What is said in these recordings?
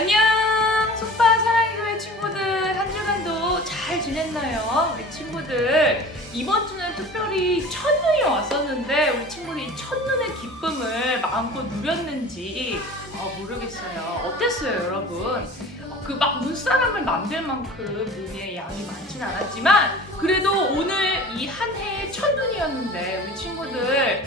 안녕! 속바 사랑교회 친구들, 한 주간도 잘 지냈나요? 우리 친구들, 이번 주는 특별히 첫눈이 왔었는데 우리 친구들이 이 첫눈의 기쁨을 마음껏 누렸는지 모르겠어요. 어땠어요, 여러분? 그 막 눈사람을 만들 만큼 눈의 양이 많진 않았지만 그래도 오늘 이 한 해의 첫눈이었는데 우리 친구들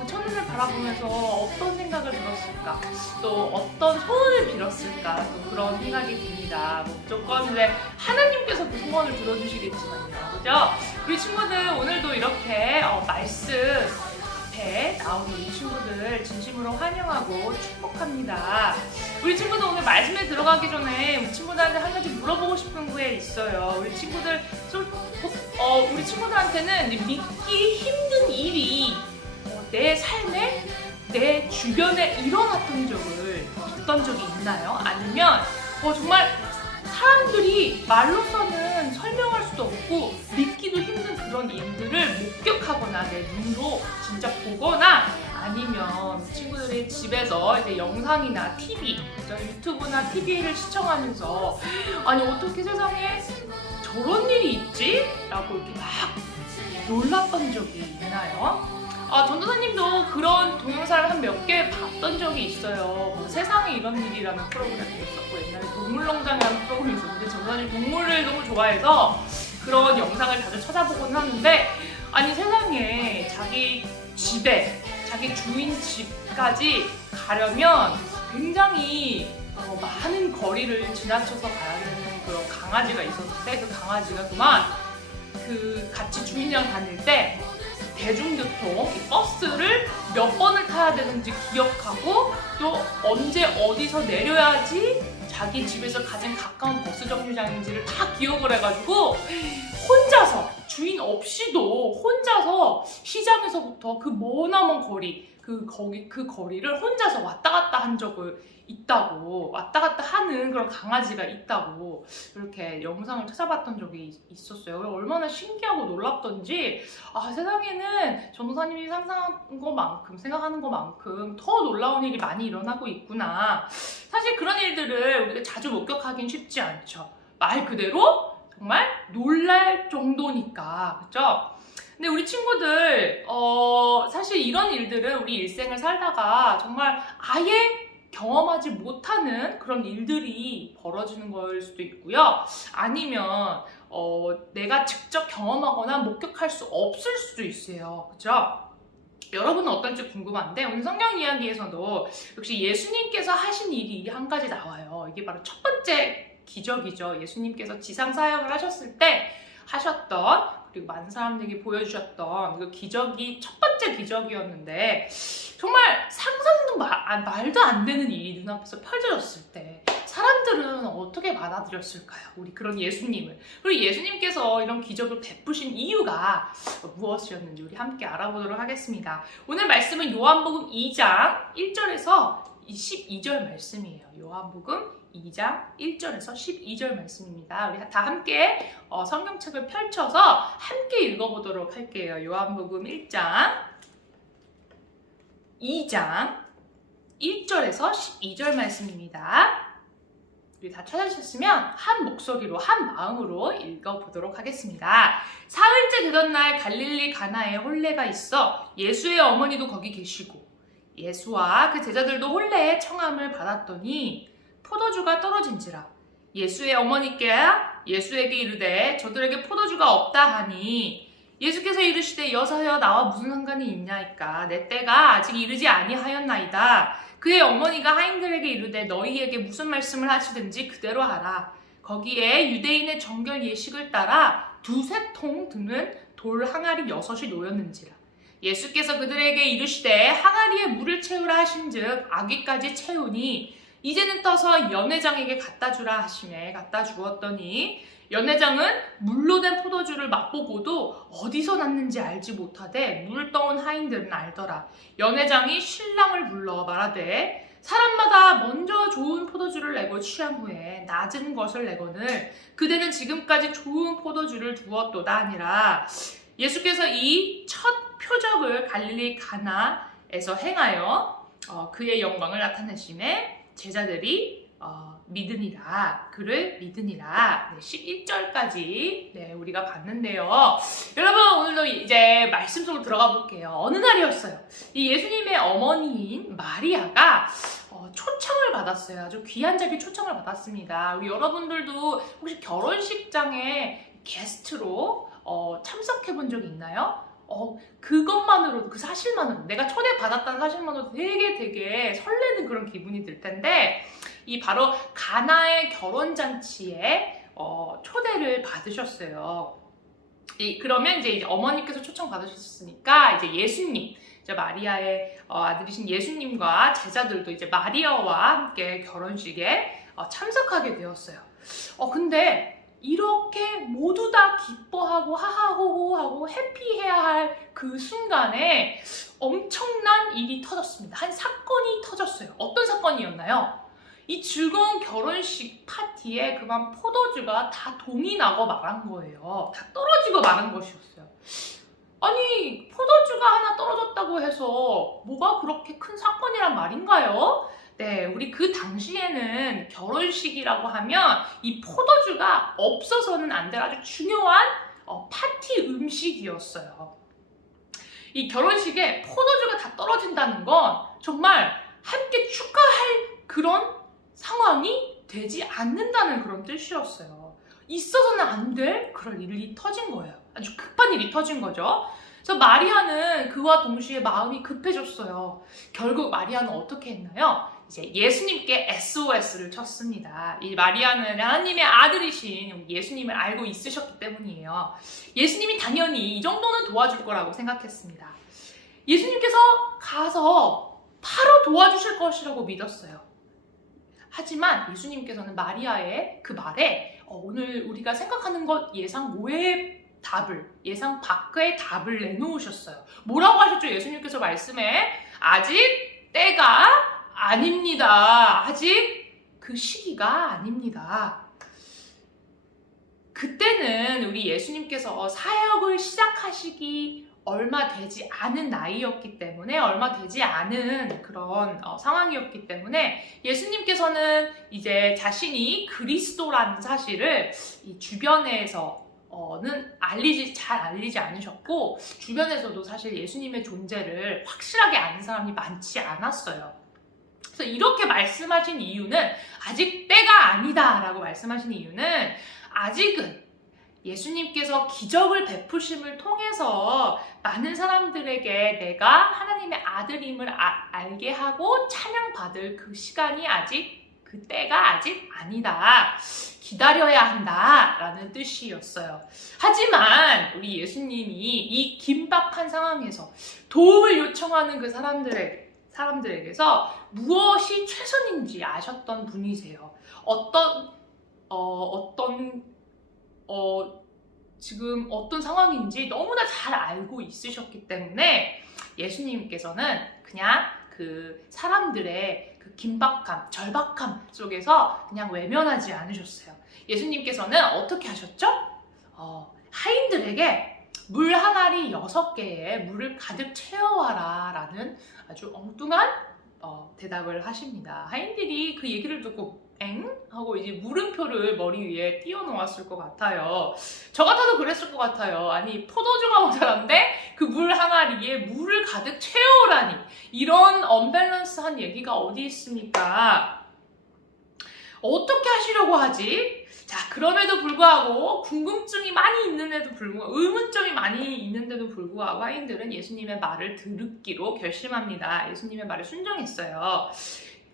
그 첫눈을 바라보면서 어떤 생각을 들었을까? 또 어떤 소원을 빌었을까? 또 그런 생각이 듭니다. 무조건 근데 하나님께서 그 소원을 들어주시겠지만요. 그죠? 우리 친구들 오늘도 이렇게 말씀 앞에 나온 우리 친구들 진심으로 환영하고 축복합니다. 우리 친구들 오늘 말씀에 들어가기 전에 우리 친구들한테 한 가지 물어보고 싶은 게 있어요. 우리 친구들 우리 친구들한테는 믿기 힘든 일이 내 삶에, 내 주변에 일어났던 적이 있나요? 아니면 정말 사람들이 말로서는 설명할 수도 없고 믿기도 힘든 그런 일들을 목격하거나 내 눈으로 진짜 보거나 아니면 친구들이 집에서 이제 영상이나 TV, 유튜브나 TV를 시청하면서 아니 어떻게 세상에 저런 일이 있지? 라고 이렇게 막 놀랐던 적이 있나요? 전도사님도 그런 동영상을 한 몇 개 봤던 적이 있어요. 뭐 세상에 이런 일이라는 프로그램도 있었고 옛날에 동물농장이라는 프로그램이 있었는데 전도사님 동물을 너무 좋아해서 그런 영상을 자주 찾아보곤 하는데 아니 세상에 자기 집에 자기 주인 집까지 가려면 굉장히 많은 거리를 지나쳐서 가야 되는 그런 강아지가 있었는데 그 강아지가 그만 같이 주인이랑 다닐 때 대중교통, 버스를 몇 번을 타야 되는지 기억하고 또 언제 어디서 내려야지 자기 집에서 가장 가까운 버스 정류장인지를 다 기억을 해가지고 혼자서 주인 없이도 혼자서 시장에서부터 그 머나먼 거리 그 거리를 혼자서 왔다 갔다 한 적을 있다고 왔다 갔다 하는 그런 강아지가 있다고 이렇게 영상을 찾아봤던 적이 있었어요. 얼마나 신기하고 놀랍던지 세상에는 전도사님이 생각하는 것만큼 더 놀라운 일이 많이 일어나고 있구나. 사실 그런 일들을 우리가 자주 목격하긴 쉽지 않죠. 말 그대로 정말 놀랄 정도니까, 그렇죠? 근데 우리 친구들 사실 이런 일들은 우리 일생을 살다가 정말 아예 경험하지 못하는 그런 일들이 벌어지는 걸 수도 있고요. 아니면 내가 직접 경험하거나 목격할 수 없을 수도 있어요. 그렇죠? 여러분은 어떨지 궁금한데 오늘 성경 이야기에서도 역시 예수님께서 하신 일이 한 가지 나와요. 이게 바로 첫 번째 기적이죠. 예수님께서 지상 사역을 하셨을 때 하셨던 그리고 많은 사람들에게 보여주셨던 그 기적이 첫 번째 기적이었는데 정말 상상도 말도 안 되는 일이 눈앞에서 펼쳐졌을 때 사람들은 어떻게 받아들였을까요? 우리 그런 예수님을. 그리고 예수님께서 이런 기적을 베푸신 이유가 무엇이었는지 우리 함께 알아보도록 하겠습니다. 오늘 말씀은 요한복음 2장 1절에서 12절 말씀이에요. 요한복음 2장 1절에서 12절 말씀입니다. 우리 다 함께 성경책을 펼쳐서 함께 읽어보도록 할게요. 요한복음 2장 1절에서 12절 말씀입니다. 우리 다 찾아주셨으면 한 목소리로 한 마음으로 읽어보도록 하겠습니다. 사흘째 되던 날 갈릴리 가나에 혼례가 있어 예수의 어머니도 거기 계시고 예수와 그 제자들도 혼례의 청함을 받았더니 포도주가 떨어진지라 예수의 어머니께 예수에게 이르되 저들에게 포도주가 없다 하니 예수께서 이르시되 여사여 나와 무슨 상관이 있나이까 내 때가 아직 이르지 아니하였나이다. 그의 어머니가 하인들에게 이르되 너희에게 무슨 말씀을 하시든지 그대로 하라. 거기에 유대인의 정결 예식을 따라 두세 통 드는 돌 항아리 6이 놓였는지라. 예수께서 그들에게 이르시되 항아리에 물을 채우라 하신즉 아귀까지 채우니 이제는 떠서 연회장에게 갖다 주라 하시매 갖다 주었더니 연회장은 물로 된 포도주를 맛보고도 어디서 났는지 알지 못하되 물 떠온 하인들은 알더라. 연회장이 신랑을 불러 말하되 사람마다 먼저 좋은 포도주를 내고 취한 후에 낮은 것을 내거늘 그대는 지금까지 좋은 포도주를 두었도다 하니라. 예수께서 이 첫 표적을 갈릴리 가나에서 행하여 그의 영광을 나타내심에 제자들이 믿으니라. 그를 믿으니라. 11절까지 우리가 봤는데요. 여러분, 오늘도 이제 말씀 속으로 들어가 볼게요. 어느 날이었어요. 이 예수님의 어머니인 마리아가 초청을 받았어요. 아주 귀한 자리에 초청을 받았습니다. 우리 여러분들도 혹시 결혼식장에 게스트로 참석해 본 적 있나요? 그것만으로도, 그 사실만으로도, 내가 초대받았다는 사실만으로도 되게 설레는 그런 기분이 들 텐데, 이 바로 가나의 결혼잔치에 초대를 받으셨어요. 그러면 이제 어머니께서 초청 받으셨으니까 이제 예수님, 이제 마리아의 아들이신 예수님과 제자들도 이제 마리아와 함께 결혼식에 참석하게 되었어요. 근데 이렇게 모두 다 기뻐하고 하하호호하고 해피해야 할 그 순간에 엄청난 일이 터졌습니다. 한 사건이 터졌어요. 어떤 사건이었나요? 이 즐거운 결혼식 파티에 그만 포도주가 다 동이 나고 말한 거예요. 다 떨어지고 말한 것이었어요. 아니, 포도주가 하나 떨어졌다고 해서 뭐가 그렇게 큰 사건이란 말인가요? 네, 우리 그 당시에는 결혼식이라고 하면 이 포도주가 없어서는 안 될 아주 중요한 파티 음식이었어요. 이 결혼식에 포도주가 다 떨어진다는 건 정말 함께 축하할 그런 상황이 되지 않는다는 그런 뜻이었어요. 있어서는 안 될 그런 일이 터진 거예요. 아주 급한 일이 터진 거죠. 그래서 마리아는 그와 동시에 마음이 급해졌어요. 결국 마리아는 어떻게 했나요? 이제 예수님께 SOS를 쳤습니다. 이 마리아는 하나님의 아들이신 예수님을 알고 있으셨기 때문이에요. 예수님이 당연히 이 정도는 도와줄 거라고 생각했습니다. 예수님께서 가서 바로 도와주실 것이라고 믿었어요. 하지만 예수님께서는 마리아의 그 말에 오늘 우리가 생각하는 것 예상 외의 답을, 예상 밖의 답을 내놓으셨어요. 뭐라고 하셨죠? 예수님께서 말씀에 아직 때가 아닙니다. 아직 그 시기가 아닙니다. 그때는 우리 예수님께서 사역을 시작하시기 얼마 되지 않은 나이였기 때문에, 얼마 되지 않은 그런 상황이었기 때문에 예수님께서는 이제 자신이 그리스도라는 사실을 이 주변에서는 잘 알리지 않으셨고, 주변에서도 사실 예수님의 존재를 확실하게 아는 사람이 많지 않았어요. 그래서 이렇게 말씀하신 이유는, 아직 때가 아니다 라고 말씀하신 이유는, 아직은 예수님께서 기적을 베푸심을 통해서 많은 사람들에게 내가 하나님의 아들임을 알게 하고 찬양받을 그 시간이 아직, 그 때가 아직 아니다. 기다려야 한다 라는 뜻이었어요. 하지만 우리 예수님이 이 긴박한 상황에서 도움을 요청하는 그 사람들에게서 무엇이 최선인지 아셨던 분이세요. 지금 어떤 상황인지 너무나 잘 알고 있으셨기 때문에 예수님께서는 그냥 그 사람들의 그 긴박함, 절박함 속에서 그냥 외면하지 않으셨어요. 예수님께서는 어떻게 하셨죠? 하인들에게 물 항아리 6개에 물을 가득 채워와라 라는 아주 엉뚱한 대답을 하십니다. 하인들이 그 얘기를 듣고 엥? 하고 이제 물음표를 머리 위에 띄워놓았을 것 같아요. 저 같아도 그랬을 것 같아요. 아니, 포도주가 모자란데 그 물 항아리에 물을 가득 채워오라니, 이런 언밸런스한 얘기가 어디 있습니까? 어떻게 하시려고 하지? 자, 그럼에도 불구하고 궁금증이 많이 있는데도 불구하고, 의문점이 많이 있는데도 불구하고 하인들은 예수님의 말을 들으기로 결심합니다. 예수님의 말에 순종했어요.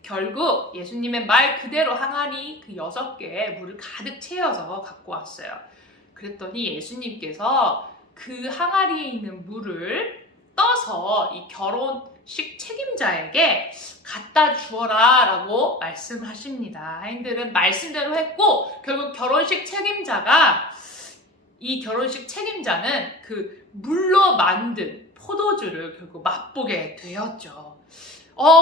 결국 예수님의 말 그대로 항아리 그 6개에 물을 가득 채워서 갖고 왔어요. 그랬더니 예수님께서 그 항아리에 있는 물을 떠서 이 결혼식 책임자에게 갖다 주어라 라고 말씀하십니다. 하인들은 말씀대로 했고, 결국 이 결혼식 책임자는 그 물로 만든 포도주를 결국 맛보게 되었죠.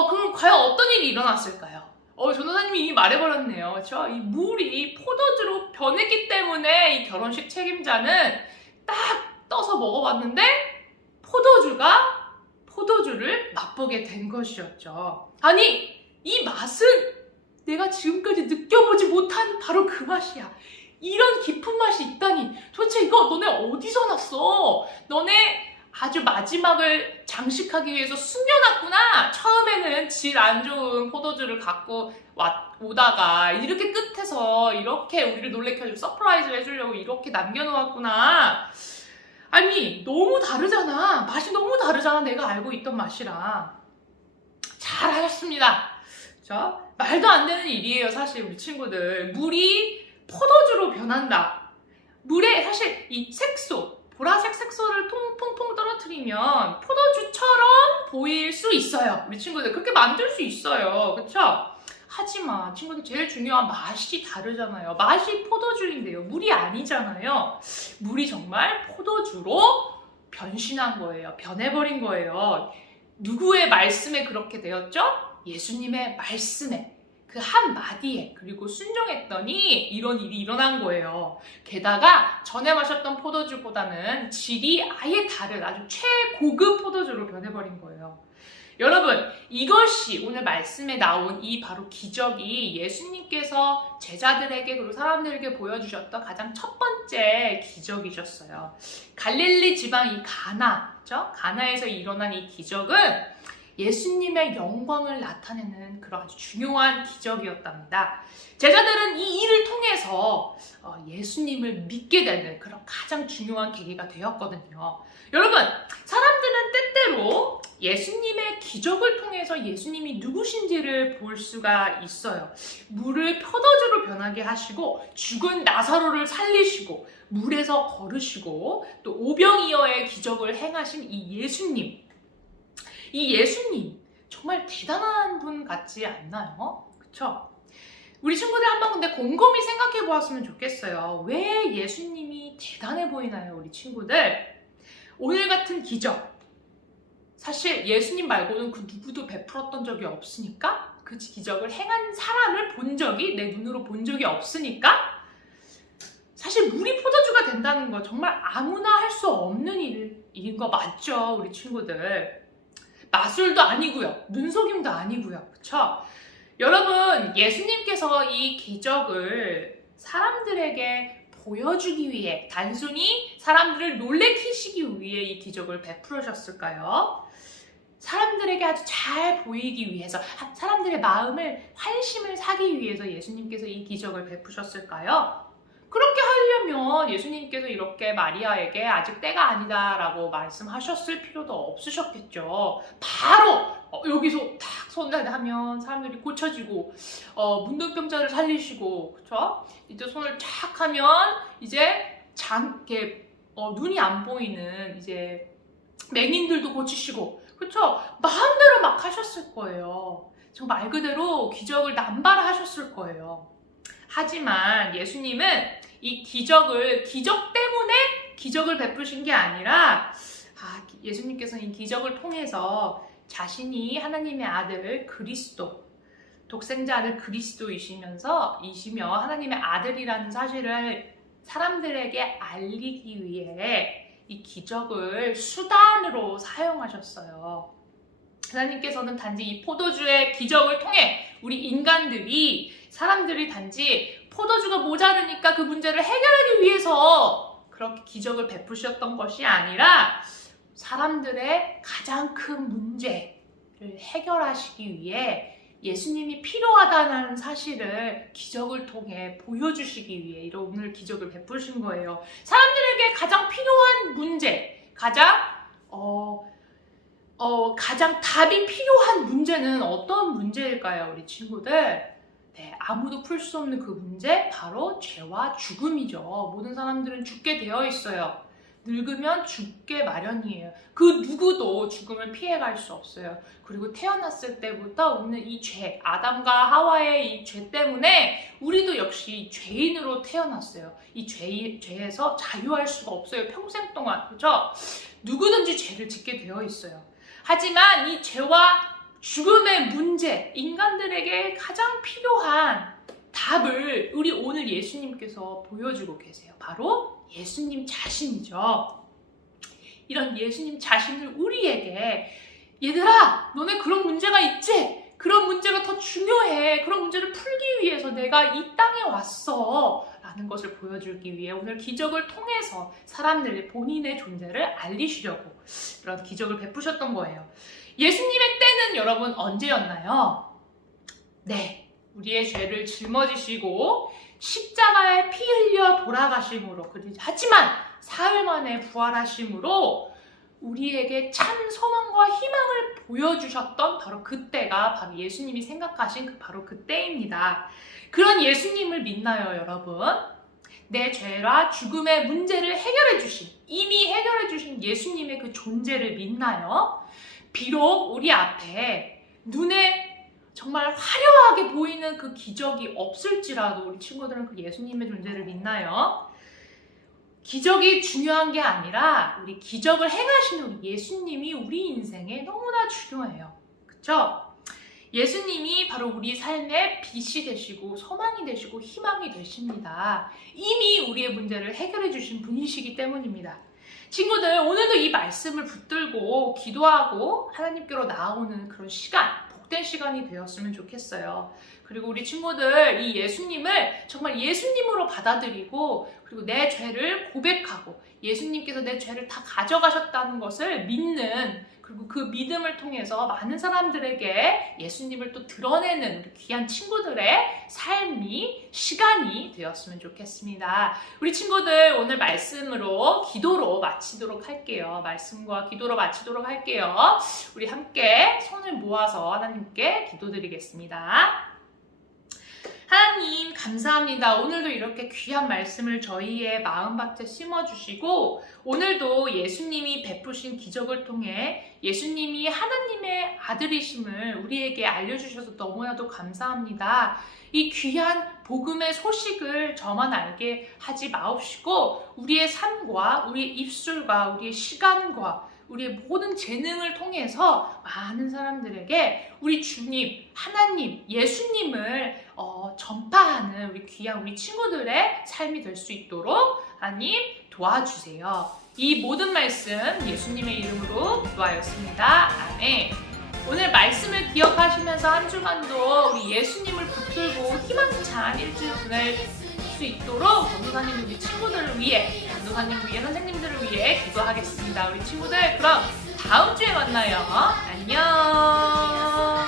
그럼 과연 어떤 일이 일어났을까요? 전도사님이 이미 말해버렸네요. 그렇죠? 이 물이 포도주로 변했기 때문에 이 결혼식 책임자는 딱 떠서 먹어봤는데 포도주를 맛보게 된 것이었죠. 아니, 이 맛은 내가 지금까지 느껴보지 못한 바로 그 맛이야. 이런 깊은 맛이 있다니. 도대체 이거 너네 어디서 났어? 너네 아주 마지막을 장식하기 위해서 숨겨놨구나. 처음에는 질 안 좋은 포도주를 갖고 오다가 이렇게 끝에서 이렇게 우리를 놀래켜주고 서프라이즈를 해주려고 이렇게 남겨놓았구나. 아니 너무 다르잖아. 맛이 너무 다르잖아. 내가 알고 있던 맛이랑. 잘하셨습니다. 자, 말도 안 되는 일이에요. 사실 우리 친구들. 물이 포도주로 변한다. 물에 사실 이 색소, 보라색 색소를 퐁퐁 떨어뜨리면 포도주처럼 보일 수 있어요. 우리 친구들 그렇게 만들 수 있어요. 그쵸? 하지만 친구들 제일 중요한 맛이 다르잖아요. 맛이 포도주인데요. 물이 아니잖아요. 물이 정말 포도주로 변신한 거예요. 변해버린 거예요. 누구의 말씀에 그렇게 되었죠? 예수님의 말씀에. 그 한마디에. 그리고 순종했더니 이런 일이 일어난 거예요. 게다가 전에 마셨던 포도주보다는 질이 아예 다른 아주 최고급 포도주로 변해버린 거예요. 여러분, 이것이 오늘 말씀에 나온 이 바로 기적이 예수님께서 제자들에게 그리고 사람들에게 보여주셨던 가장 첫 번째 기적이셨어요. 갈릴리 지방 이 가나죠? 가나에서 일어난 이 기적은 예수님의 영광을 나타내는 그런 아주 중요한 기적이었답니다. 제자들은 이 일을 통해서 예수님을 믿게 되는 그런 가장 중요한 계기가 되었거든요. 여러분, 사람들은 때때로 예수님의 기적을 통해서 예수님이 누구신지를 볼 수가 있어요. 물을 포도주로 변하게 하시고 죽은 나사로를 살리시고 물에서 걸으시고 또 오병이어의 기적을 행하신 이 예수님. 이 예수님 정말 대단한 분 같지 않나요? 그쵸? 우리 친구들 한번 근데 곰곰이 생각해 보았으면 좋겠어요. 왜 예수님이 대단해 보이나요? 우리 친구들 오늘 같은 기적 사실 예수님 말고는 그 누구도 베풀었던 적이 없으니까 그 기적을 행한 사람을 본 적이 내 눈으로 본 적이 없으니까 사실 물이 포도주가 된다는 거 정말 아무나 할 수 없는 일인 거 맞죠? 우리 친구들 마술도 아니고요. 눈속임도 아니고요. 그쵸? 여러분, 예수님께서 이 기적을 사람들에게 보여주기 위해 단순히 사람들을 놀래키시기 위해 이 기적을 베풀으셨을까요? 사람들에게 아주 잘 보이기 위해서 사람들의 마음을 환심을 사기 위해서 예수님께서 이 기적을 베푸셨을까요? 그렇게 하려면 예수님께서 이렇게 마리아에게 아직 때가 아니다라고 말씀하셨을 필요도 없으셨겠죠. 바로 여기서 탁 손을 하면 사람들이 고쳐지고 문둥병자를 살리시고 그렇죠? 이제 손을 쫙 하면 이제 눈이 안 보이는 이제 맹인들도 고치시고 그렇죠? 마음대로 막 하셨을 거예요. 정말 말 그대로 기적을 남발하셨을 거예요. 하지만 예수님은 이 기적 때문에 기적을 베푸신 게 아니라 예수님께서는 이 기적을 통해서 자신이 하나님의 아들 그리스도, 독생자 아들 그리스도이시며 하나님의 아들이라는 사실을 사람들에게 알리기 위해 이 기적을 수단으로 사용하셨어요. 하나님께서는 단지 이 포도주의 기적을 통해 우리 사람들이 단지 포도주가 모자르니까 그 문제를 해결하기 위해서 그렇게 기적을 베푸셨던 것이 아니라 사람들의 가장 큰 문제를 해결하시기 위해 예수님이 필요하다는 사실을 기적을 통해 보여주시기 위해 오늘 기적을 베푸신 거예요. 사람들에게 가장 필요한 문제, 가장 답이 필요한 문제는 어떤 문제일까요, 우리 친구들? 네, 아무도 풀 수 없는 그 문제, 바로 죄와 죽음이죠. 모든 사람들은 죽게 되어 있어요. 늙으면 죽게 마련이에요. 그 누구도 죽음을 피해갈 수 없어요. 그리고 태어났을 때부터 우리는 이 죄, 아담과 하와의 이 죄 때문에 우리도 역시 죄인으로 태어났어요. 이 죄에서 자유할 수가 없어요. 평생 동안. 그렇죠? 누구든지 죄를 짓게 되어 있어요. 하지만 이 죄와 죽음의 문제, 인간들에게 가장 필요한 답을 우리 오늘 예수님께서 보여주고 계세요. 바로 예수님 자신이죠. 이런 예수님 자신을 우리에게 얘들아, 너네 그런 문제가 있지? 그런 문제가 더 중요해. 그런 문제를 풀기 위해서 내가 이 땅에 왔어. 라는 것을 보여주기 위해 오늘 기적을 통해서 사람들의 본인의 존재를 알리시려고 그런 기적을 베푸셨던 거예요. 예수님의 때는 여러분 언제였나요? 네, 우리의 죄를 짊어지시고 십자가에 피 흘려 돌아가심으로, 하지만 사흘 만에 부활하심으로 우리에게 참 소망과 희망을 보여주셨던 바로 그때가 바로 예수님이 생각하신 바로 그때입니다. 그런 예수님을 믿나요, 여러분? 내 죄와 죽음의 문제를 해결해 주신, 이미 해결해 주신 예수님의 그 존재를 믿나요? 비록 우리 앞에 눈에 정말 화려하게 보이는 그 기적이 없을지라도 우리 친구들은 그 예수님의 존재를 믿나요? 기적이 중요한 게 아니라 우리 기적을 행하시는 우리 예수님이 우리 인생에 너무나 중요해요. 그쵸? 예수님이 바로 우리 삶의 빛이 되시고 소망이 되시고 희망이 되십니다. 이미 우리의 문제를 해결해 주신 분이시기 때문입니다. 친구들, 오늘도 이 말씀을 붙들고 기도하고 하나님께로 나아오는 그런 시간, 복된 시간이 되었으면 좋겠어요. 그리고 우리 친구들, 이 예수님을 정말 예수님으로 받아들이고, 그리고 내 죄를 고백하고 예수님께서 내 죄를 다 가져가셨다는 것을 믿는, 그리고 그 믿음을 통해서 많은 사람들에게 예수님을 또 드러내는 우리 귀한 친구들의 삶이, 시간이 되었으면 좋겠습니다. 우리 친구들, 오늘 말씀으로 기도로 마치도록 할게요. 말씀과 기도로 마치도록 할게요. 우리 함께 손을 모아서 하나님께 기도드리겠습니다. 하나님, 감사합니다. 오늘도 이렇게 귀한 말씀을 저희의 마음밭에 심어주시고, 오늘도 예수님이 베푸신 기적을 통해 예수님이 하나님의 아들이심을 우리에게 알려주셔서 너무나도 감사합니다. 이 귀한 복음의 소식을 저만 알게 하지 마옵시고, 우리의 삶과 우리의 입술과 우리의 시간과 우리의 모든 재능을 통해서 많은 사람들에게 우리 주님, 하나님, 예수님을 전파하는 우리 귀한 우리 친구들의 삶이 될 수 있도록 하나님 도와주세요. 이 모든 말씀 예수님의 이름으로 기도하였습니다. 아멘. 오늘 말씀을 기억하시면서 한 주간도 우리 예수님을 붙들고 희망찬 일주일 보낼 수 있도록 전도사님 우리 친구들을 위해, 전도사님 위해, 선생님들을 위해 기도하겠습니다. 우리 친구들, 그럼 다음 주에 만나요. 안녕.